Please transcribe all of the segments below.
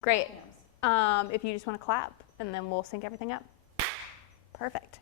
Great. If you just want to clap, and then we'll sync everything up. Perfect.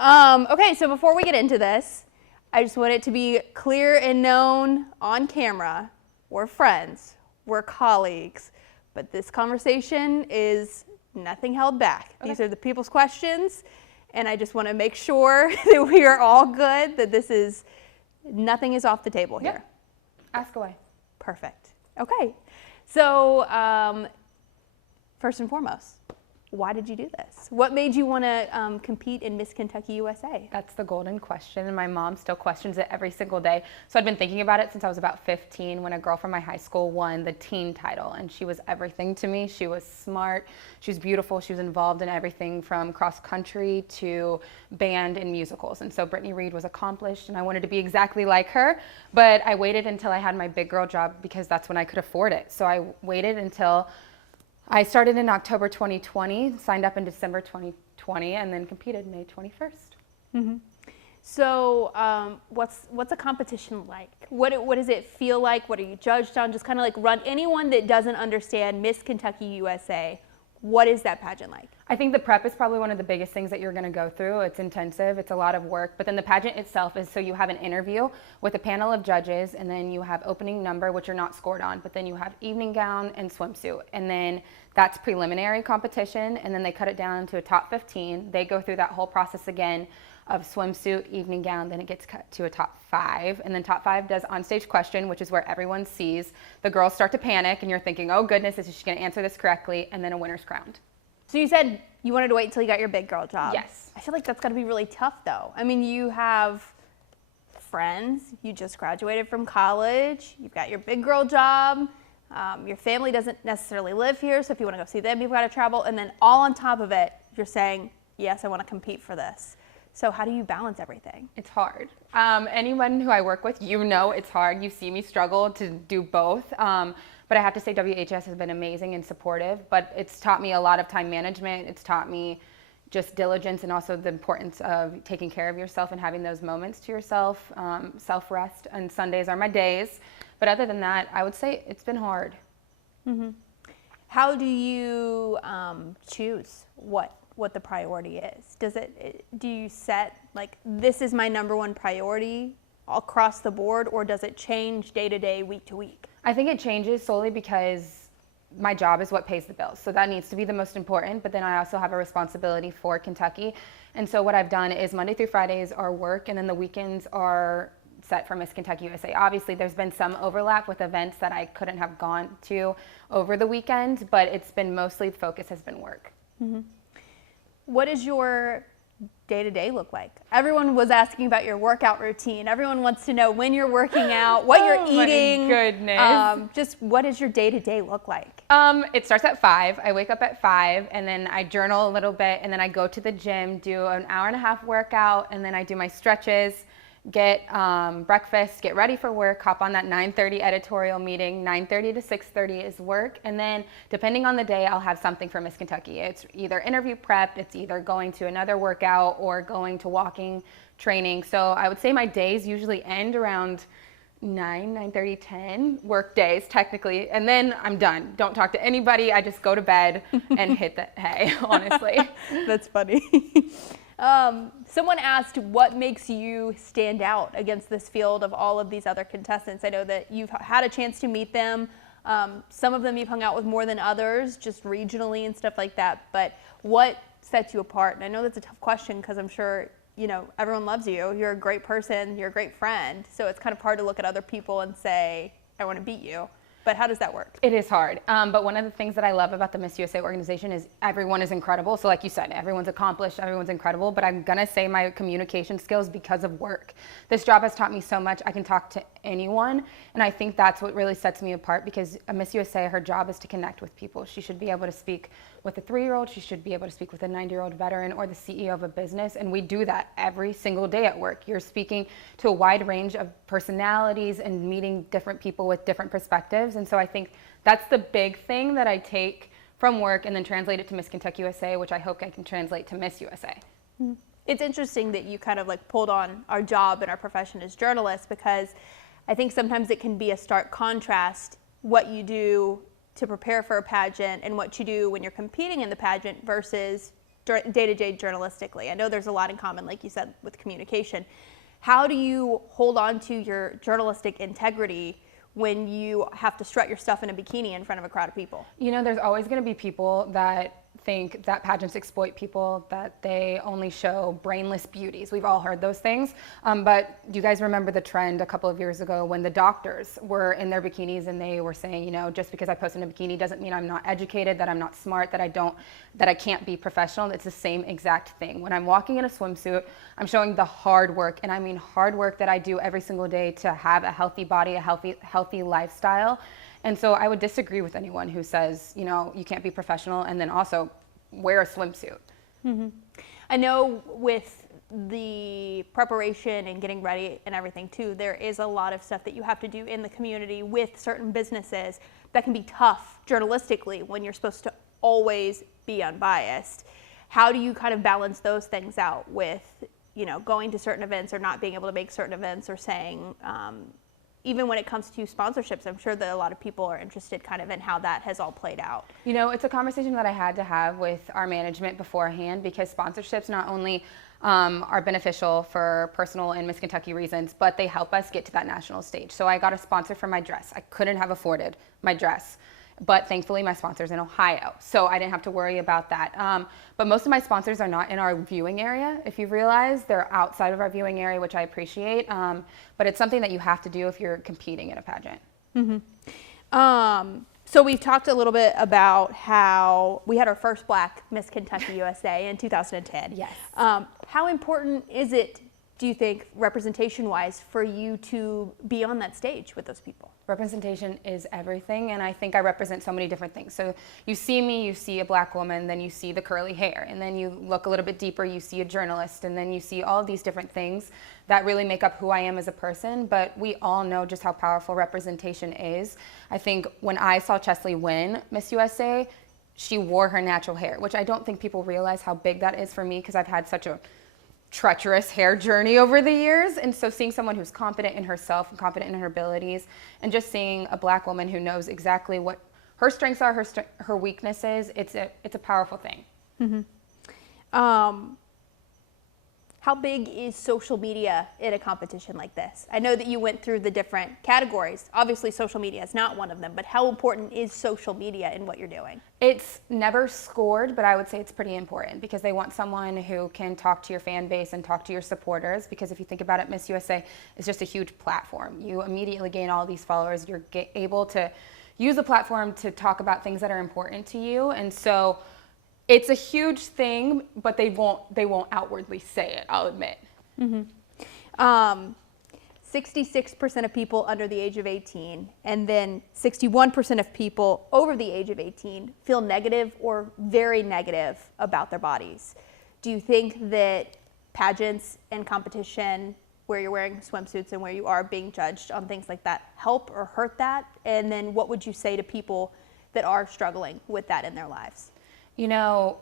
Okay, so before we get into this, I just want it to be clear and known on camera. We're friends, we're colleagues, but this conversation is nothing held back. Okay. These are the people's questions, and I just want to make sure that we are all good, that nothing is off the table here. Yep. Ask away. Perfect. Okay. So, first and foremost, why did you do this? What made you want to compete in Miss Kentucky USA? That's the golden question, and my mom still questions it every single day. So I'd been thinking about it since I was about 15 when a girl from my high school won the teen title, and she was everything to me. She was smart, she was beautiful, she was involved in everything from cross country to band and musicals. And so Brittany Reed was accomplished, and I wanted to be exactly like her, but I waited until I had my big girl job because that's when I could afford it. So I waited until I started in October 2020, signed up in December 2020, and then competed May 21st. Mm-hmm. So what's a competition like? What does it feel like? What are you judged on? Just kind of like run anyone that doesn't understand Miss Kentucky USA. What is that pageant like? I think the prep is probably one of the biggest things that you're going to go through. It's intensive, it's a lot of work, but then the pageant itself is, so you have an interview with a panel of judges, and then you have opening number, which you're not scored on, but then you have evening gown and swimsuit, and then that's preliminary competition, and then they cut it down to a top 15. They go through that whole process again of swimsuit, evening gown, then it gets cut to a top 5, and then top 5 does onstage question, which is where everyone sees. The girls start to panic, and you're thinking, oh goodness, is she going to answer this correctly? And then a winner's crowned. So you said you wanted to wait until you got your big girl job. Yes. I feel like that's got to be really tough, though. I mean, you have friends, you just graduated from college, you've got your big girl job, your family doesn't necessarily live here, so if you want to go see them, you've got to travel, and then all on top of it, you're saying, yes, I want to compete for this. So how do you balance everything? It's hard. Anyone who I work with, you know it's hard. You see me struggle to do both. But I have to say WHS has been amazing and supportive, but it's taught me a lot of time management. It's taught me just diligence, and also the importance of taking care of yourself and having those moments to yourself, self-rest, and Sundays are my days. But other than that, I would say it's been hard. Mm-hmm. How do you choose what the priority is? Do you set, like, this is my number one priority across the board, or does it change day to day, week to week? I think it changes solely because my job is what pays the bills. So that needs to be the most important, but then I also have a responsibility for Kentucky. And so what I've done is Monday through Fridays are work, and then the weekends are set for Miss Kentucky USA. Obviously, there's been some overlap with events that I couldn't have gone to over the weekend, but it's been mostly, the focus has been work. Mm-hmm. What does your day-to-day look like? Everyone was asking about your workout routine. Everyone wants to know when you're working out, what you're eating. My goodness. Just what does your day-to-day look like? It starts at 5. I wake up at 5, and then I journal a little bit, and then I go to the gym, do an hour and a half workout, and then I do my stretches, get breakfast, get ready for work, hop on that 9:30 editorial meeting. 9:30 to 6:30 is work, and then depending on the day, I'll have something for Miss Kentucky. It's either interview prep, it's either going to another workout, or going to walking training. So I would say my days usually end around 9:30, 10 work days technically, and then I'm done. Don't talk to anybody. I just go to bed and hit the hay, honestly. That's funny. Someone asked what makes you stand out against this field of all of these other contestants. I know that you've had a chance to meet them. Some of them you've hung out with more than others, just regionally and stuff like that. But what sets you apart? And I know that's a tough question because I'm sure, you know, everyone loves you. You're a great person. You're a great friend. So it's kind of hard to look at other people and say, I want to beat you. But how does that work? It is hard. But one of the things that I love about the Miss USA organization is everyone is incredible. So like you said, everyone's accomplished, everyone's incredible, but I'm gonna say my communication skills because of work. This job has taught me so much. I can talk to anyone, and I think that's what really sets me apart, because a Miss USA, her job is to connect with people. She should be able to speak with a 3-year-old, she should be able to speak with a 90-year-old veteran or the CEO of a business, and we do that every single day at work. You're speaking to a wide range of personalities and meeting different people with different perspectives, and so I think that's the big thing that I take from work and then translate it to Miss Kentucky USA, which I hope I can translate to Miss USA. It's interesting that you kind of like pulled on our job and our profession as journalists, because I think sometimes it can be a stark contrast what you do to prepare for a pageant and what you do when you're competing in the pageant versus day-to-day journalistically? I know there's a lot in common, like you said, with communication. How do you hold on to your journalistic integrity when you have to strut your stuff in a bikini in front of a crowd of people? You know, there's always going to be people that think that pageants exploit people, that they only show brainless beauties. We've all heard those things. But do you guys remember the trend a couple of years ago when the doctors were in their bikinis and they were saying, you know, just because I post in a bikini doesn't mean I'm not educated, that I'm not smart, that I can't be professional. It's the same exact thing. When I'm walking in a swimsuit, I'm showing the hard work, and I mean hard work that I do every single day to have a healthy body, a healthy lifestyle. And so I would disagree with anyone who says, you know, you can't be professional and then also wear a swimsuit. Mm-hmm. I know with the preparation and getting ready and everything too, there is a lot of stuff that you have to do in the community with certain businesses that can be tough journalistically when you're supposed to always be unbiased. How do you kind of balance those things out with, you know, going to certain events or not being able to make certain events, or saying, even when it comes to sponsorships, I'm sure that a lot of people are interested kind of in how that has all played out. You know, it's a conversation that I had to have with our management beforehand, because sponsorships not only are beneficial for personal and Miss Kentucky reasons, but they help us get to that national stage. So I got a sponsor for my dress. I couldn't have afforded my dress, but thankfully my sponsor's in Ohio, so I didn't have to worry about that. But most of my sponsors are not in our viewing area. If you've realized, they're outside of our viewing area, which I appreciate. But it's something that you have to do if you're competing in a pageant. Mm-hmm. So we've talked a little bit about how we had our first Black Miss Kentucky USA in 2010. Yes. How important is it, do you think, representation-wise, for you to be on that stage with those people? Representation is everything, and I think I represent so many different things. So you see me, you see a Black woman, then you see the curly hair, and then you look a little bit deeper, you see a journalist, and then you see all these different things that really make up who I am as a person. But we all know just how powerful representation is. I think when I saw Chesley win Miss USA, she wore her natural hair, which I don't think people realize how big that is for me, because I've had such a treacherous hair journey over the years. And so seeing someone who's confident in herself and confident in her abilities, and just seeing a Black woman who knows exactly what her strengths are, her weaknesses, it's a powerful thing. Mm-hmm. How big is social media in a competition like this? I know that you went through the different categories. Obviously, social media is not one of them, but how important is social media in what you're doing? It's never scored, but I would say it's pretty important, because they want someone who can talk to your fan base and talk to your supporters. Because if you think about it, Miss USA is just a huge platform. You immediately gain all these followers. You're able to use the platform to talk about things that are important to you. And so it's a huge thing, but they won't outwardly say it, I'll admit. Mm-hmm. 66% of people under the age of 18, and then 61% of people over the age of 18 feel negative or very negative about their bodies. Do you think that pageants and competition, where you're wearing swimsuits and where you are being judged on things like that, help or hurt that? And then what would you say to people that are struggling with that in their lives? You know,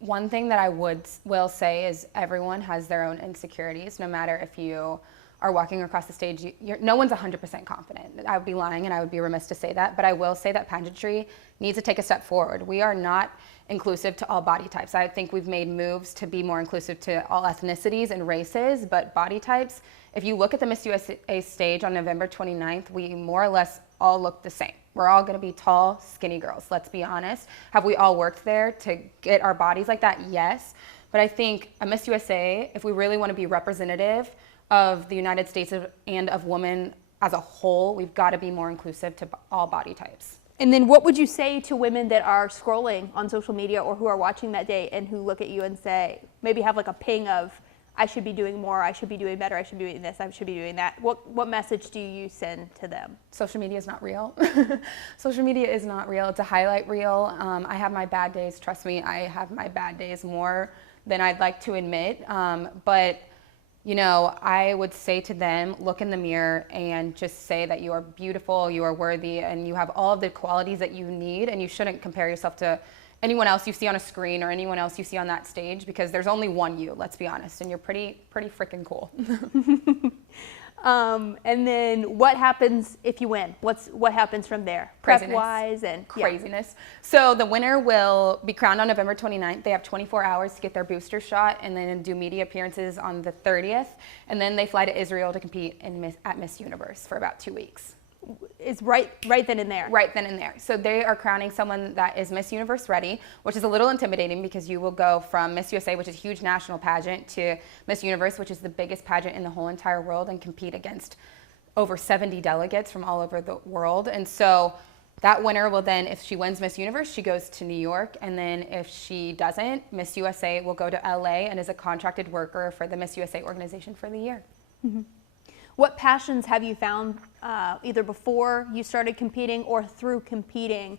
one thing that I will say is everyone has their own insecurities. No matter if you are walking across the stage, no one's 100% confident. I would be lying and I would be remiss to say that, but I will say that pageantry needs to take a step forward. We are not inclusive to all body types. I think we've made moves to be more inclusive to all ethnicities and races, but body types, if you look at the Miss USA stage on November 29th, we more or less all look the same. We're all gonna be tall, skinny girls, let's be honest. Have we all worked there to get our bodies like that? Yes. But I think a Miss USA, if we really wanna be representative of the United States and of women as a whole, we've gotta be more inclusive to all body types. And then what would you say to women that are scrolling on social media or who are watching that day and who look at you and say, maybe have like a ping of, I should be doing more, I should be doing better, I should be doing this, I should be doing that. What message do you send to them? Social media is not real. Social media is not real. It's a highlight reel. I have my bad days. Trust me, I have my bad days more than I'd like to admit. But you know, I would say to them, look in the mirror and just say that you are beautiful, you are worthy, and you have all of the qualities that you need, and you shouldn't compare yourself to anyone else you see on a screen or anyone else you see on that stage, because there's only one you, let's be honest, and you're pretty freaking cool. And then what happens if you win? What happens from there? Prep-wise and craziness. So the winner will be crowned on November 29th. They have 24 hours to get their booster shot and then do media appearances on the 30th. And then they fly to Israel to compete at Miss Universe for about 2 weeks. Is right then and there. Right then and there. So they are crowning someone that is Miss Universe ready, which is a little intimidating because you will go from Miss USA, which is a huge national pageant, to Miss Universe, which is the biggest pageant in the whole entire world, and compete against over 70 delegates from all over the world. And so that winner will then, if she wins Miss Universe, she goes to New York. And then if she doesn't, Miss USA will go to LA and is a contracted worker for the Miss USA organization for the year. Mm-hmm. What passions have you found either before you started competing or through competing,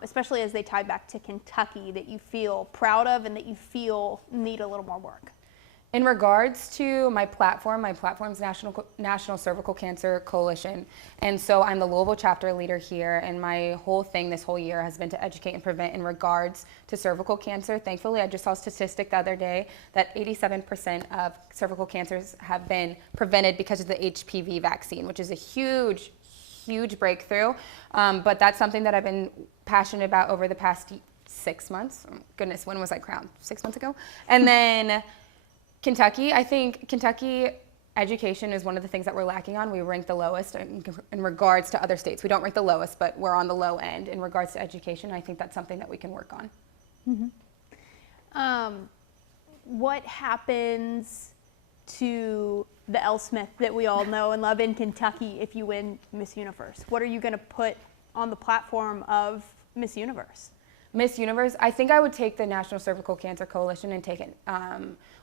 especially as they tie back to Kentucky, that you feel proud of and that you feel need a little more work? In regards to my platform's National Cervical Cancer Coalition. And so I'm the Louisville chapter leader here, and my whole thing this whole year has been to educate and prevent in regards to cervical cancer. Thankfully, I just saw a statistic the other day that 87% of cervical cancers have been prevented because of the HPV vaccine, which is a huge breakthrough. But that's something that I've been passionate about over the past 6 months. Oh, goodness, when was I crowned? 6 months ago? And then Kentucky, I think Kentucky education is one of the things that we're lacking on. We rank the lowest in regards to other states. We don't rank the lowest, but we're on the low end in regards to education. I think that's something that we can work on. Mm-hmm. What happens to the Elle Smith that we all know and love in Kentucky if you win Miss Universe? What are you going to put on the platform of Miss Universe? Miss Universe, I think I would take the National Cervical Cancer Coalition and take it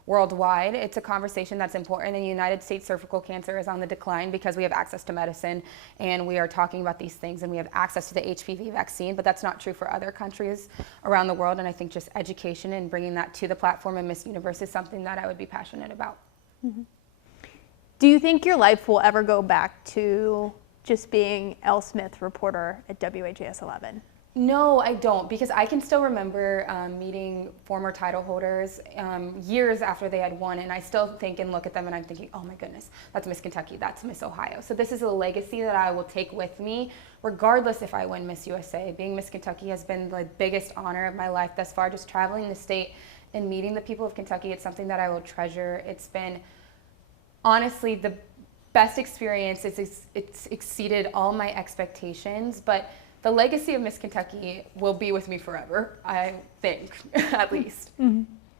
worldwide. It's a conversation that's important. In the United States, cervical cancer is on the decline because we have access to medicine and we are talking about these things and we have access to the HPV vaccine, but that's not true for other countries around the world. And I think just education and bringing that to the platform of Miss Universe is something that I would be passionate about. Mm-hmm. Do you think your life will ever go back to just being Elle Smith reporter at WHAS 11? No, I don't, because I can still remember meeting former title holders years after they had won, and I still think and look at them and I'm thinking, oh my goodness, that's Miss Kentucky, that's Miss Ohio. So this is a legacy that I will take with me, regardless if I win Miss USA. Being Miss Kentucky has been the biggest honor of my life thus far, just traveling the state and meeting the people of Kentucky. It's something that I will treasure. It's been honestly the best experience. It's exceeded all my expectations, but the legacy of Miss Kentucky will be with me forever, I think, at least. Mm-hmm.